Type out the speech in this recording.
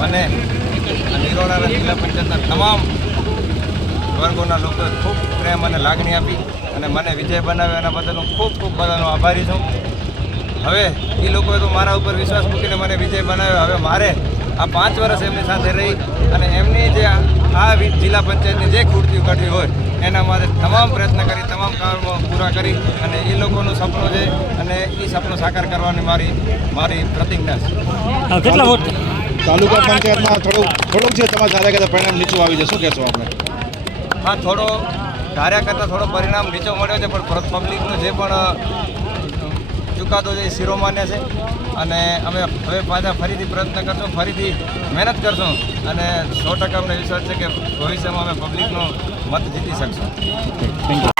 મને નિરોણા જિલ્લા પંચાયતના તમામ વર્ગોના લોકોએ ખૂબ પ્રેમ અને લાગણી આપી અને મને વિજય બનાવ્યો એના બદલ હું ખૂબ ખૂબ બધાનો આભારી છું. હવે એ લોકોએ તો મારા ઉપર વિશ્વાસ મૂકીને મને વિજય બનાવ્યો. હવે મારે આ 5 વર્ષ એમની સાથે રહી અને એમની જે આ જિલ્લા પંચાયતની જે ખૂટતી કાઢવી હોય એના માટે તમામ પ્રયત્ન કરી, તમામ કામો પૂરા કરી અને એ લોકોનું સપનું છે અને એ સપનું સાકાર કરવાની મારી પ્રતિજ્ઞા છે. કેટલા વોટ? તાલુકા પંચાયતમાં થોડુંક છે તમારા ધાર્યા કરતાં પરિણામ નીચું આવી છે, શું કહેશો આપણે? હા, થોડો ધાર્યા કરતાં થોડો પરિણામ નીચો મળ્યો છે, પણ પબ્લિકનો જે પણ ચુકાદો છે એ શિરોમાન્ય છે અને અમે હવે પાછા ફરીથી પ્રયત્ન કરશું, ફરીથી મહેનત કરશું અને 100% અમને વિશ્વાસ છે કે ભવિષ્યમાં અમે પબ્લિકનો મત જીતી શકશું. Thank you.